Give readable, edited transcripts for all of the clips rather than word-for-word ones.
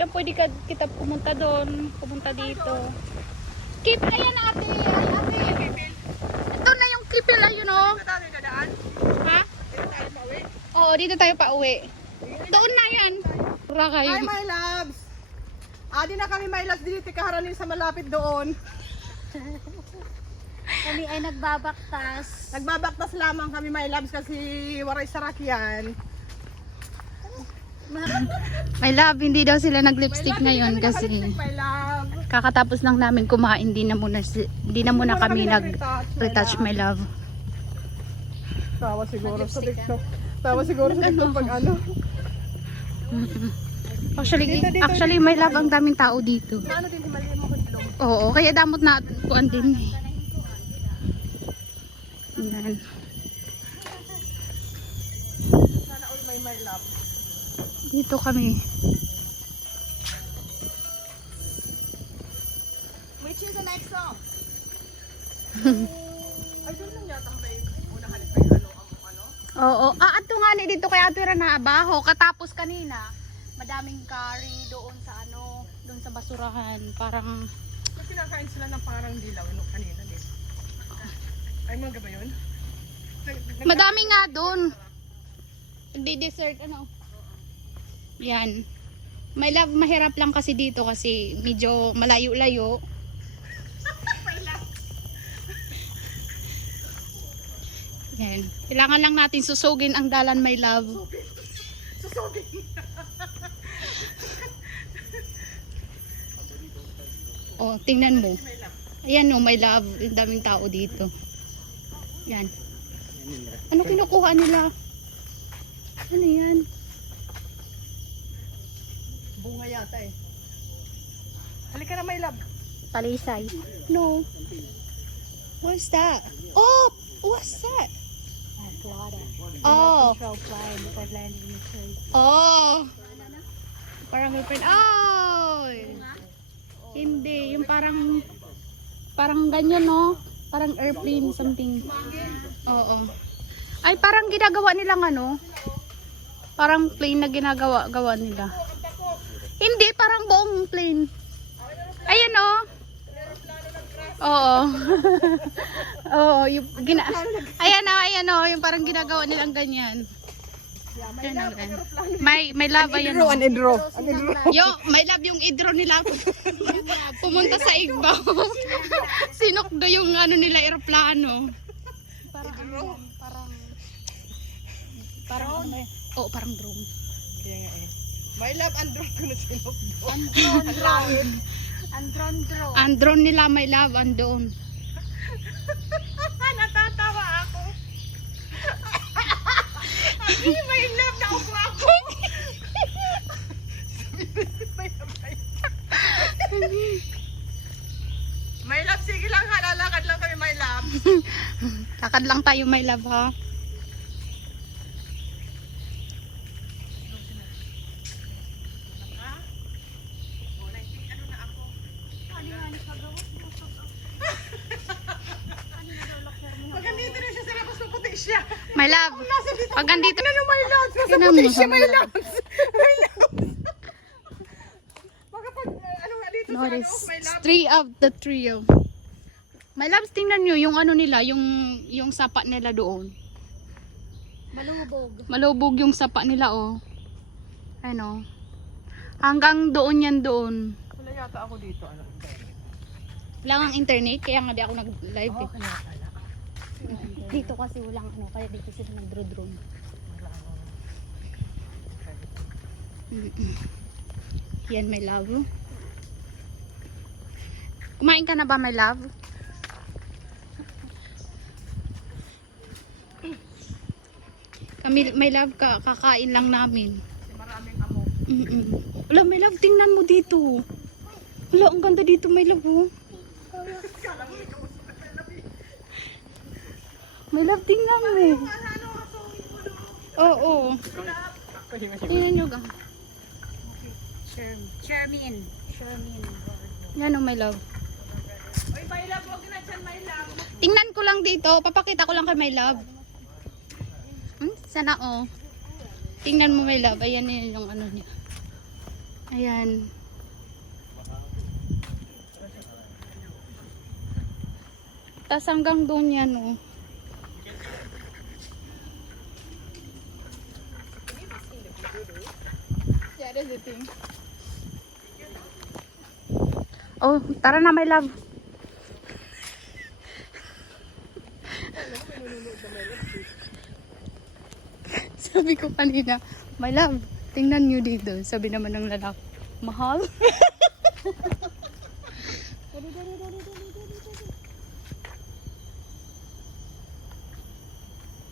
Yan, pwede kita pumunta doon, pumunta dito. Keep, ayan ate, ate. Ito na yung kipil, ayun o. Ha? Oo, dito tayo pa uwi. Doon na yan. Pura kayo. Hi my loves! Adi na kami my loves dito kaharanin sa malapit doon. Kami ay nagbabaktas. Nagbabaktas lamang kami my loves kasi waray sarakyan. My love, hindi daw sila nag-lipstick ngayon kasi My love. kakatapos lang namin kumain, di na muna kami nag-retouch, my love. Tawa siguro sa TikTok. Tawa siguro sa TikTok pag ano. Actually, my love, ang daming tao dito. Ano din himali mo kudlong. Oo, kaya damot na kuan din. Yan. Sana all my love. Dito kami. Which is the next song? Ay, doon lang yata may unahan pa yung ano. Oo. Ato nga ni dito kay Ate Rana Abaho. Katapos kanina, madaming curry doon sa doon sa basurahan. Parang So, kinakain sila ng parang dilaw no, kanina din. Ay, mga ba yun? madami nga doon. Di-dessert Yan. My love, mahirap lang kasi dito kasi medyo malayo-layo. Yan. Kailangan lang natin susugin ang dalan, my love. Susugin. Oh, tingnan mo. Ayan oh, my love. Ang daming tao dito. Yan. Ano kinukuha nila? Ano yan? Bunga yata eh. Halika na my love. Talisay. No. What's that? Oh! What's that? Water. Oh! Control plane for landing in the tree. Oh! Parang may pen. Oh! Hindi. Yung parang ganyan, no? Parang airplane something. Oo. Ay, parang ginagawa nilang parang plane na ginagawa nila. Hindi, parang buong plane. Ayan, oh. Oo. Oo, ayan, oh, yung parang ginagawa nilang ganyan. Ayan, may love, ayan. An idro. Yo, may love yung idro nila. Pumunta sa Igbaw. Sinokdo yung nila eroplano. Parang parang drone. Kaya nga eh. My love, andro ko na sinokdo. Ang drone nila, my love, andon. Natatawa ako. Ay, my love, naupo ako. My love, sige lang ha, lalakad lang kami my love. Lakad lang tayo, my love, ha? Pag andito na siya sa labas, maputi siya. My love, pag andito, Ano my love? Nasa Tingnan puti mo, siya my my love. love. My love. Baka pag ano nga dito sa notice, my love. 3 of the trio. My love, tingnan nyo yung nila, yung sapa nila doon. Malubog. Malubog yung sapa nila, oh. Ano? Hanggang doon yan doon. Wala yata ako dito. Ano? Wala ang internet, kaya nga di ako nag-live. Oh, Eh. kaya pala. Dito kasi walang kaya dito sila nag-drone. Yan, my love. Kumain ka na ba, my love? Kami, my love, kakain lang namin. Kasi maraming amo. Wala, my love, tingnan mo dito. Wala, ang ganda dito, my love. Oh. My love, tingnan mo. Oo. Tingnan nyo gang. Charmin. Yan o, my love. Oy, my love, huwag na dyan, my love. Tingnan ko lang dito. Papakita ko lang kay my love. Sana oh. Tingnan mo, my love. Ayan yun yung ano niya. Ayan. Tas hanggang doon yan, oh. Yeah, that's the thing. Oh, tara na, my love. Sabi ko kanina, my love, tingnan nyo dito. Sabi naman ng lalaki, mahal?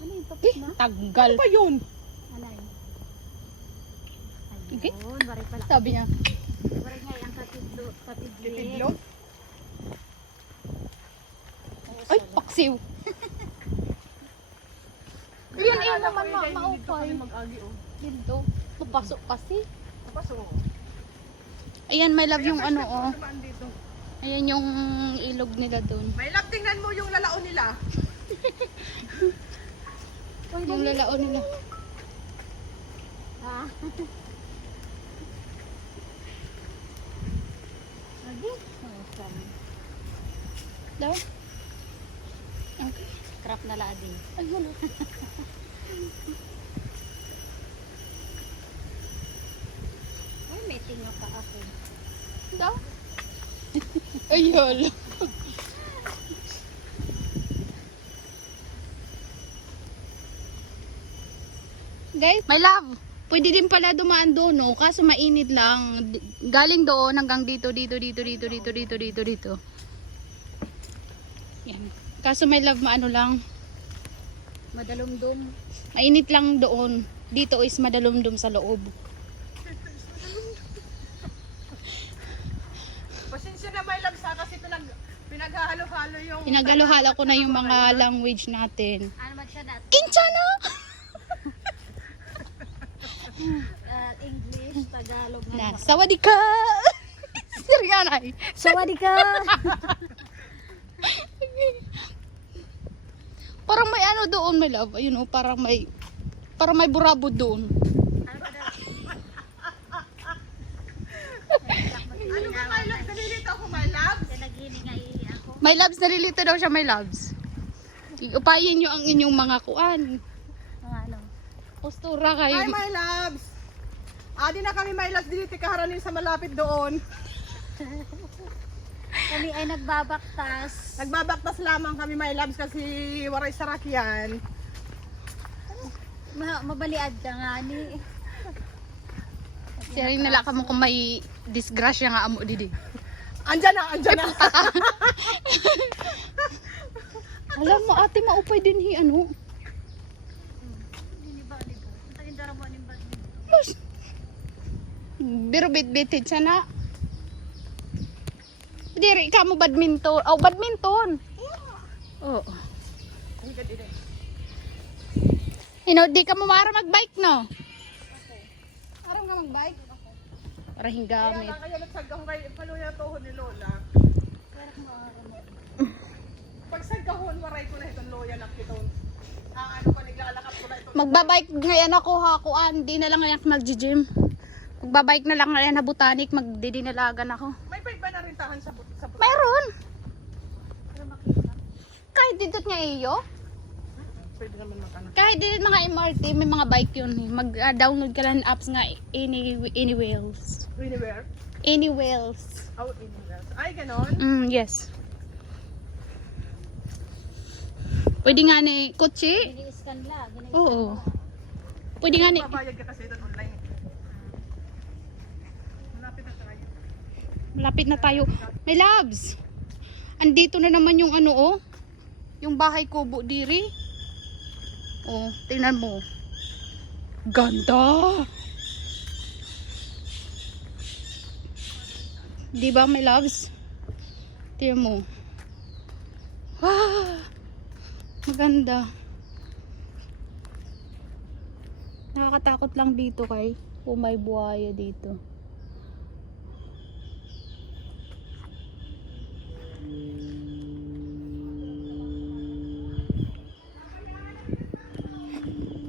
Ano yung tapos na? Tanggal. Ano pa yun? Alay. Okay. Ayun, baray pala. Sabi niya, Baray nga yung katidlo. Litidlo? ay, paksiw. Yun, yun naman maupay. Mag-agi, oh. Dito, mapasok kasi. Kapasok. Ayan, my love, yung ano, oh. Dumaan dito. Ayan yung ilog nila doon. May love, tingnan mo yung lalaon nila. Yung lalaon nila. Ah. Lagi? Daw? Okay. Crap na ladi. Ay, wala. Ay, may tinga pa ako. Daw? Ay, wala. Guys, my love, pwede din pala dumaan doon, no? Kaso mainit lang. Galing doon hanggang dito. Yan. Kaso my love, maano lang. Madalumdum. Mainit lang doon. Dito is madalumdum sa loob. Pasensya na, my love, sa kasi pinaghahalo-halo yung... Pinagalo-halo ko na yung mga language natin. Ano man siya natin? Kinchana! English, Tagalog Na, sawadika! Sirganay. Sawadika! Parang may ano doon, my love. Ayun, oh, parang may burabod doon. Ano ba, my love? Nalilito ako, my love. Ako. My loves, nalilito daw siya, my loves. Upayin nyo ang inyong mga kuan. Mga ano? Postura kayo. Hi, my loves. Adi na kami, my loves. Dito kaharanin sa malapit doon. Kami ay nagbabaktas. Nagbabaktas lamang kami, my loves, kasi waray sarakyan. Mabaliad ka nga ni. Siya rin nila ka mo kung may disgrasya nga amo didi. Andyan na. Alam mo, ate, maupay din hi, ano? Pero bit-bitit siya na. Diri ka mo badminton. Oh, badminton. Oo. Di ka mo mara magbike, no? Parang ka mag-bike. Para hinggamit. Kaya kaya nagsagahon kay paluya tohon ni Lola. Pag sagahon, waray ko na itong loya na kiton. Ano ko, naglalakap ko na ito. Magbabike ngayon ako, hakuan. Di na lang ngayon mag-gym. Magbabike na lang ngayon na botanic. Magdidinalagan ako. May bike ba na rin tahan sa Mayroon! Kahit dito nga iyo. Pwede naman makana. Kahit dito mga MRT, may mga bike yun. Mag-download ka lang ng apps nga Anywheels. Anywhere? Anywheels. Out anywhere. Ay, ganon. Yes. Pwede nga ni kotse. Gini-scan la. Oo. Pwede nga ni... Babayad ka kasi ito online. Malapit na tayo. Malapit na tayo. May loves! Andito na naman yung ano, oh. Yung bahay kubo diri. Oh, tingnan mo. Ganda! Diba, my loves? Tingnan mo. Ah! Maganda. Nakakatakot lang dito kay kung may buhaya dito.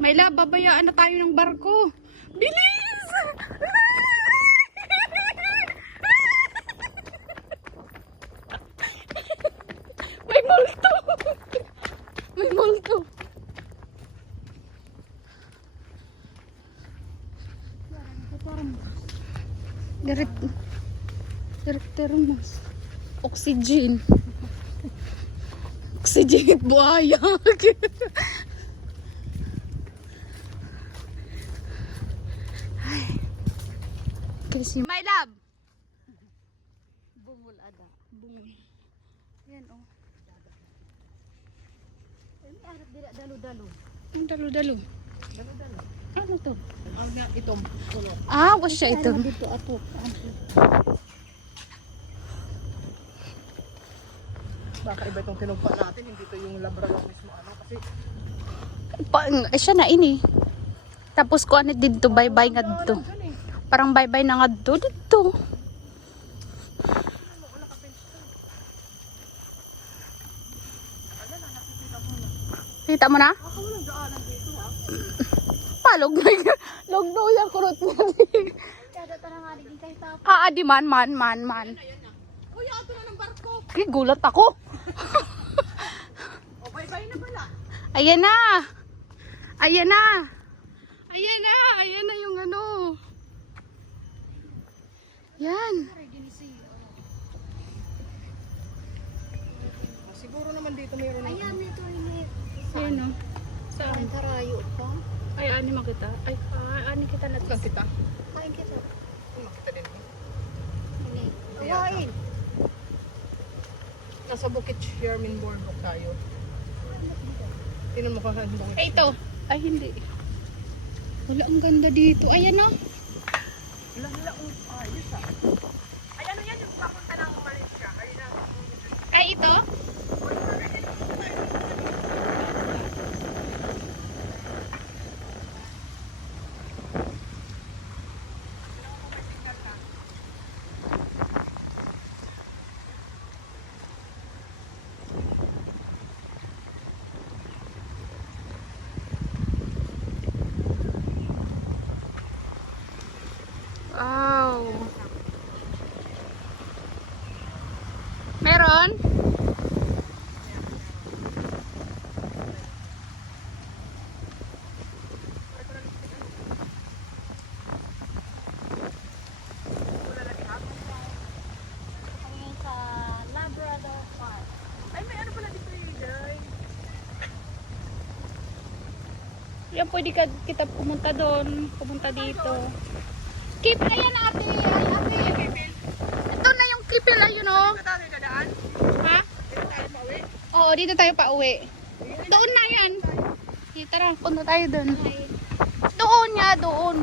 May love, babayaan na tayo ng barko. Bilis! Director mas. Oxygen. Oxygen at buhaya. Kasi my love. Bungol ada. Bungol. Yan oh. Ay, may arap dira dalo-dalo. Ang dalo-dalo. Ano to? Ang nga itong kulong. Ah, was siya ito. Ano dito ato? Baka iba itong tinugpa natin, hindi to yung Labrador mismo ano. Kasi Siya na ini. Tapos ko ano dito bye-bye nga dito. Parang bye-bye na nga dito. Kita mo na? ako walang daanan dito ha. Palog na yun. Logno yung kurot na. Kada tanang ari din kay tap. Di man. Uy, ato na ng barko. Gulat ako. O, bye-bye na pala. Ayan na. Ayan na. Ayan na. Ayan na yung ano. Yan. Siguro naman dito mayroon na. Ayan ito ini. Ayan o. Saan? Ang karayo pa. Ay, ani makita. Ay, ani kita na. Saan kita? Kain kita. Makita din. Ini. Ayan. Kain. Nasa Bukit Sherman Boardwalk tayo. Tinan mo kahan bang. Ay, ito. Ay, hindi. Wala, ang ganda dito. Ayan o. Wala, ayos ah. Ay, ano yan yung papunta ng Malaysia? Ay, na. Ay, ito. Wow. Meron? Kami sa Labrador Park. Ay, may ano pala dito eh, guys. Yan, pwede kita pumunta doon. Pumunta dito. Keep, ayan ate. Ay, ate. Ito na yung kipil, ayun o. Dito tayo dadaan. Ha? Dito tayo pauwi. Oo, dito tayo pa uwi. Doon na yan. Tara, punta tayo doon. Doon nga, doon.